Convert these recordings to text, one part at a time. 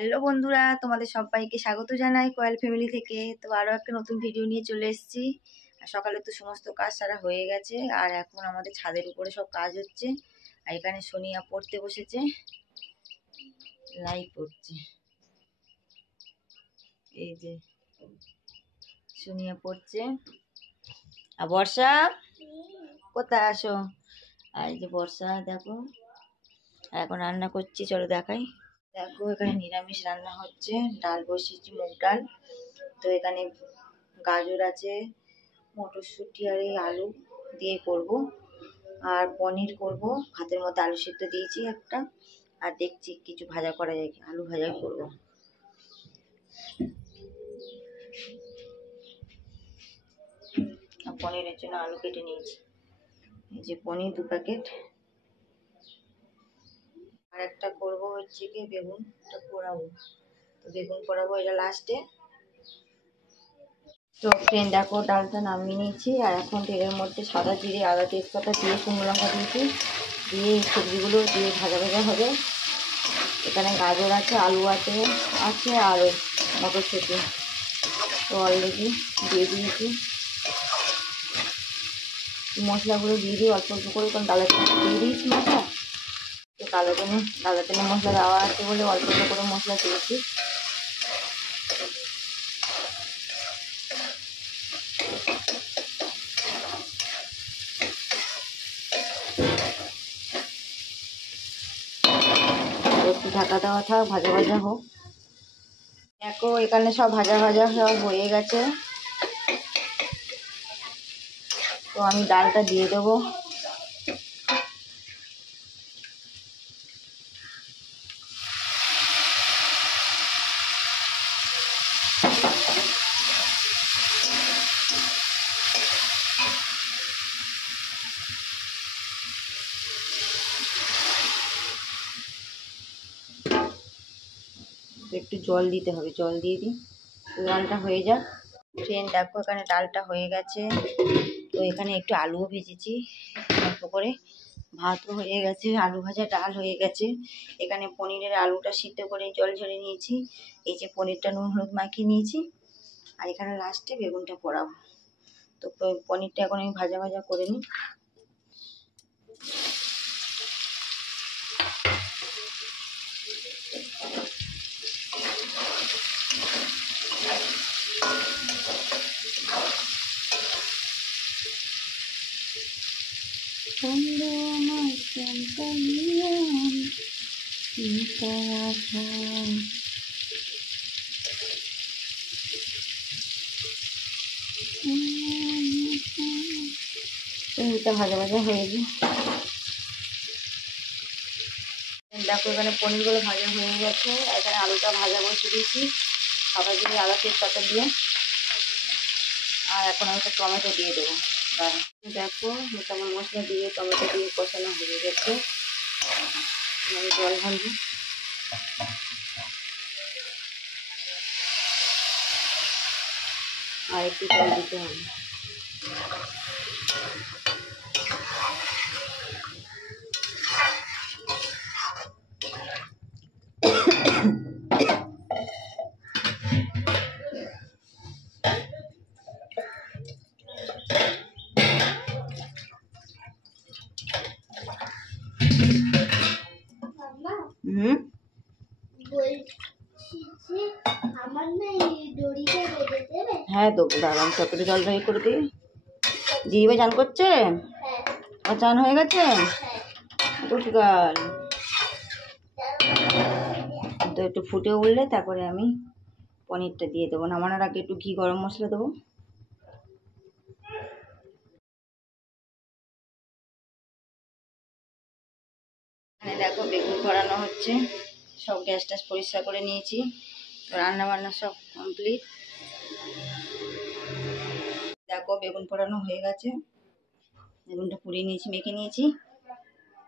Hello বন্ধুরা, তোমাদের সবাইকে স্বাগত জানাই কোয়েল ফ্যামিলি থেকে। তো আরও একটা নতুন ভিডিও নিয়ে চলে এসেছি। আর সকালে তো সমস্ত কাজ সারা হয়ে গেছে, আর এখন আমাদের ছাদের উপরে সব কাজ হচ্ছে। আর এখানে সোনিয়া পড়তে বসেছে, লাইভ পড়ছে। এই যে সোনিয়া পড়ছে। আর বর্ষা কোথায় আসো? আর এই যে বর্ষা দেখো, এখন রান্না করছি, চলো দেখাই। দেখো এখানে নিরামিষ রান্না হচ্ছে, ডাল বসিয়েছি, মুগ ডাল। তো এখানে গাজর আছে, মটরশুঁটি আর এই আলু দিয়ে করব, আর পনির করব। ভাতের মধ্যে আলু সিদ্ধ দিয়েছি একটা, আর দেখছি কিছু ভাজা করা যায়, আলু ভাজা করব। আর পনিরের জন্য আলু কেটে নিয়েছি, এই যে পনির 2 প্যাকেট। আর একটা করব হচ্ছে কি বেগুনটা পোড়াবো, তো বেগুন পোড়াবো এটা লাস্টে। তো ফ্রেন্ড দেখো ডালটা নামিয়ে নিয়েছি, আর এখন তেলের মধ্যে সাদা জিরে, আদা, তেজপাতা দিয়ে শুকনো লঙ্কা দিয়েছি, দিয়ে এই সবজিগুলো দিয়ে ভাজা ভাজা হবে। এখানে গাজর আছে, আলু আছে আর মটরশুঁটি তো অলরেডি দিয়ে দিয়েছি। মশলাগুলো দিয়ে দিই অল্প অল্প করে, কারণ ডালের দিয়ে দিয়েছি মশলা। তো ডালের তেলে মশলা দেওয়া আছে বলে অল্প অল্প করে মশলা দিয়েছি। একটু ঢাকা দেওয়া থাক, ভাজা ভাজা হোক। দেখো এখানে সব ভাজা ভাজা সব হয়ে গেছে, তো আমি ডালটা দিয়ে দেবো। একটু জল দিতে হবে, জল দিয়ে দিই, ডালটা হয়ে যাক। ফ্রেন্ড দেখো এখানে ডালটা হয়ে গেছে। তো এখানে একটু আলুও ভেজেছি অল্প করে, ভাতও হয়ে গেছে, আলু ভাজা, ডাল হয়ে গেছে। এখানে পনিরের আলুটা সিদ্ধ করে জল ঝরে নিয়েছি। এই যে পনিরটা নুন হলুদ মাখিয়ে নিয়েছি, আর এখানে লাস্টে বেগুনটা পোড়াবো। তো পনিরটা এখন আমি ভাজা ভাজা করে নিই। পনিরটা ভাজা ভাজা হয়ে যায়। দেখো এখানে পনিরগুলো ভাজা হয়ে গেছে, এখানে আলুটা ভাজা বসিয়ে দিয়েছি সাদা জিরে, আদা, তেজপাতা দিয়ে। আর এখন আমি একটা টমেটো দিয়ে দেবো। দেখো মোটামুটি মশলা দিয়ে টমেটো দিয়ে কষানো হয়ে গেছে, আমি জল ঢালবো। আর একটু জল দিতে হবে। হ্যাঁ দেবো, দাঁড়ান চপেটে জলটা ইয়ে করে দিই। জিভে চান করছে, আর চান হয়ে গেছে পরিষ্কার। তো একটু ফুটে উঠলে তারপরে আমি পনিরটা দিয়ে দেবো। নামানোর আগে একটু ঘি গরম মশলা দেবো। এখানে দেখো বেগুন ভরানো হচ্ছে, সব গ্যাস ট্যাস পরিষ্কার করে নিয়েছি, রান্না বান্না সব কমপ্লিট। দেখো বেগুন পোড়ানো হয়ে গেছে, বেগুনটা পুড়িয়ে নিয়েছি, মেখে নিয়েছি।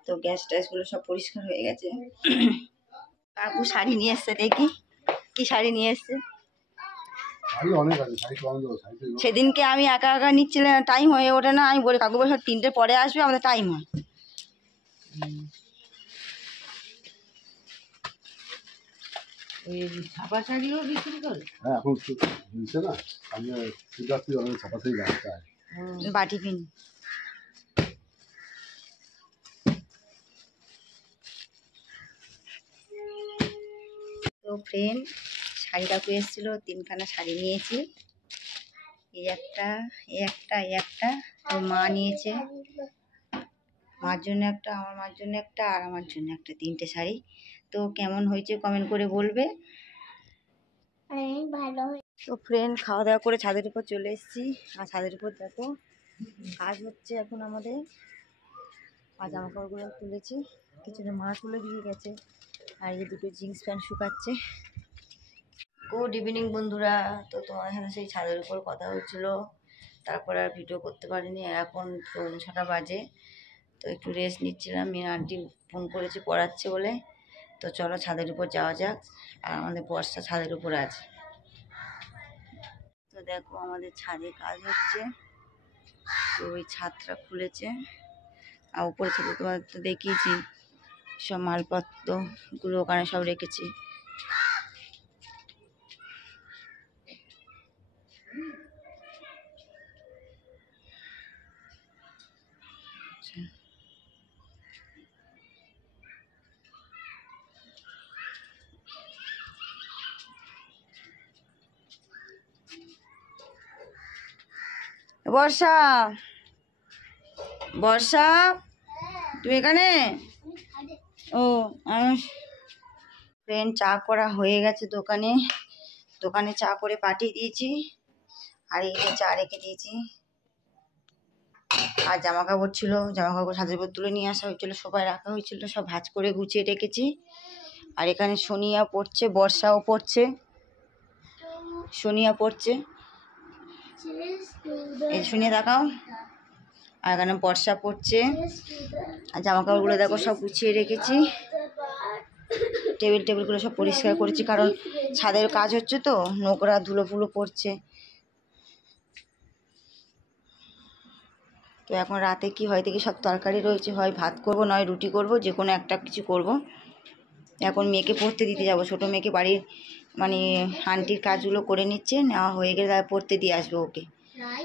তো গ্যাস ট্যাসগুলো সব পরিষ্কার হয়ে গেছে। কাকু শাড়ি নিয়ে এসছে, দেখি কি শাড়ি নিয়ে এসছে। সেদিনকে আমি একা একা নিচ্ছিলাম, টাইম হয়ে ওঠে না, আমি বলি কাকু বসে 3টে পরে আসবে, আমাদের টাইম হয়। ওই ছাপা শাড়িও বিক্রি করে? হ্যাঁ এখন ঝুলছে না, সামনে শিবরাত্রি অনেক ছাপা শাড়ি রাস্তায়। বাটি পিন। তো ফ্রেন্ড, শাড়ি কাকু এসেছিল, 3খানা শাড়ি নিয়েছি। এই একটা, এই একটা, এই একটা। ওর মা নিয়েছে, মার জন্য একটা, আমার মার জন্য একটা, আর আমার জন্য একটা, 3টে শাড়ি। তো কেমন হয়েছে কমেন্ট করে বলবে। ভালো। তো ফ্রেন্ড, খাওয়া দাওয়া করে ছাদের উপর চলে এসেছি। আর ছাদের উপর দেখো কাজ হচ্ছে এখন আমাদের। আর জামা কাপড়গুলো তুলেছি, কিছুটা মা তুলে দিয়ে গেছে। আর এই দুটো জিন্স প্যান্ট শুকাচ্ছে। গুড ইভিনিং বন্ধুরা। তো তোমার সাথে সেই ছাদের উপর কথা হচ্ছিল, তারপর আর ভিডিও করতে পারিনি। এখন 6টা বাজে। তো একটু রেস্ট নিচ্ছিলাম। মেয়ে আন্টি ফোন করেছে পড়াচ্ছে বলে। তো চলো ছাদের উপর যাওয়া যাক। আর আমাদের বর্ষা ছাদের উপর আছে। তো দেখো আমাদের ছাদে কাজ হচ্ছে। তো ওই ছাদটা খুলেছে। আর উপরে ছাদে তোমার তো দেখিয়েছি, সব মালপত্রগুলো ওখানে সব রেখেছি। বর্ষা, বর্ষা, তুমি এখানে? ও আমি ফ্রেন্ড, চা করা হয়ে গেছে দোকানে। দোকানে চা করে পাঠিয়ে দিয়েছি। আর এই যে চা রেখে দিয়েছি। আর জামা কাপড় ছিল, জামা কাপড় ছাদের উপর তুলে নিয়ে আসা হয়েছিল, সবাই রাখা হয়েছিল, সব ভাঁজ করে গুছিয়ে রেখেছি। আর এখানে সোনিয়া পড়ছে, বর্ষাও পড়ছে, সোনিয়া পড়ছে। এই সোনিয়া দেখাও। আর এখানে বর্ষা পড়ছে। আর জামা কাপড়গুলো দেখো সব গুছিয়ে রেখেছি। টেবিলগুলো সব পরিষ্কার করেছি, কারণ ছাদের কাজ হচ্ছে তো, নোংরা ধুলো ফুলো পড়ছে। তো এখন রাতে কি হয় দেখি, সব তরকারি রয়েছে, হয় ভাত করব নয় রুটি করব, যে কোনো একটা কিছু করব। এখন মেয়েকে পড়তে দিতে যাব, ছোটো মেয়েকে বাড়ির মানে আন্টির কাজগুলো করে নিচ্ছে, নেওয়া হয়ে গেলে তার পড়তে দিয়ে আসবো ওকে।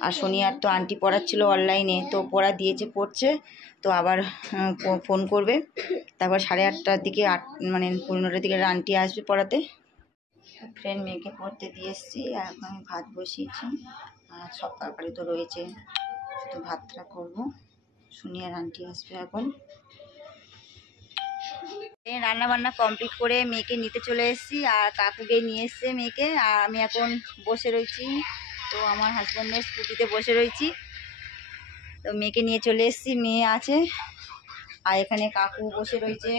আর সোনিয়ার তো আন্টি পড়াচ্ছিল অনলাইনে, তো পড়া দিয়েছে, পড়ছে। তো আবার ফোন করবে, তারপর 8:30টার দিকে, 9:15টার দিকে আন্টি আসবে পড়াতে। ফ্রেন্ড, মেয়েকে পড়তে দিয়ে এসেছি। আর এখন আমি ভাত বসিয়েছি। আর সব তরকারি তো রয়েছে, শুধু ভাতটা করবো। সোনিয়ার আন্টি আসবে এখন। রান্না বান্না কমপ্লিট করে মেয়েকে নিতে চলে এসেছি। আর কাকুকে নিয়ে এসছে মেয়েকে। আর আমি এখন বসে রয়েছি। তো আমার হাজব্যান্ডের স্কুটিতে বসে রয়েছি। তো মেয়েকে নিয়ে চলে এসেছি, মেয়ে আছে। আর এখানে কাকু বসে রয়েছে।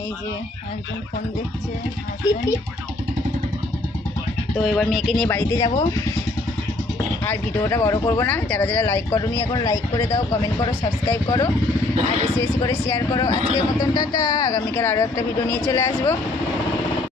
এই যে একজন ফোন দেখছে। তো এবার মেয়েকে নিয়ে বাড়িতে যাব। আর ভিডিওটা বড় করবো না। যারা যারা লাইক করোনি এখন লাইক করে দাও, কমেন্ট করো, সাবস্ক্রাইব করো, আর বেশি বেশি করে শেয়ার করো। আজকের মতন টাটা। আগামীকাল আরও একটা ভিডিও নিয়ে চলে আসবো।